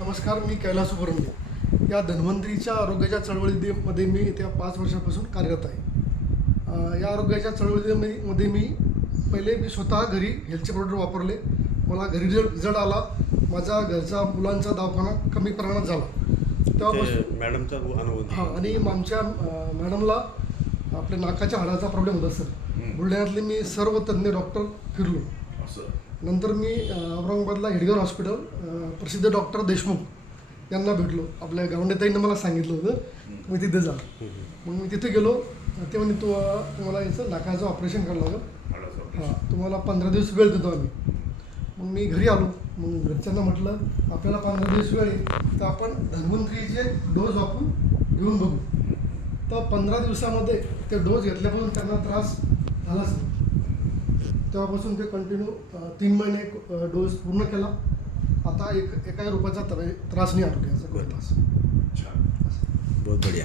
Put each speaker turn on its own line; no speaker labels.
नमस्कार मी कैलास सुब्रमण्य या धन्वंतरीच्या आरोग्याच्या चळवळीमध्ये मी येत्या पाच वर्षापासून कार्यरत आहे. या आरोग्याच्या चळवळीमध्ये मध्ये मी पहिले मी स्वतः घरी हेल्थचे प्रोडक्ट वापरले. मला घरी रिझल्ट रिझल्ट आला माझा घरचा मुलांचा दवाखाना कमी प्रमाणात झाला. तेव्हापासून
मॅडमचा अनुभव
हां आणि आमच्या मॅडमला आपल्या नाकाच्या हाडाचा प्रॉब्लेम होता सर. बुलढाण्यातले मी सर्व तज्ज्ञ डॉक्टर फिरलो.
असं.
नंतर मी औरंगाबादला हेडगर हॉस्पिटल प्रसिद्ध डॉक्टर देशमुख यांना भेटलो. आपल्या गावंडेताईंना मला सांगितलं होतं मी तिथे जा. मग मी तिथे गेलो. ते म्हणे तू तुम्हाला याचं नाकाचं ऑपरेशन करावं लागेल. हां तुम्हाला पंधरा दिवस वेळ देतो आम्ही. मग मी घरी आलो. मग घरच्यांना म्हटलं आपल्याला पंधरा दिवस वेळ आहे. तर आपण धन्वंतरीचे डोस वापरून घेऊन बघू. तर पंधरा दिवसामध्ये ते डोस घेतल्यापासून त्यांना त्रास झालाच नाही. तेव्हापासून ते कंटिन्यू तीन महिने डोस पूर्ण केला. आता एक एका रुपयाचा त्रास नाही आरोग्याचा कोणताच
छान बहुत बढिया.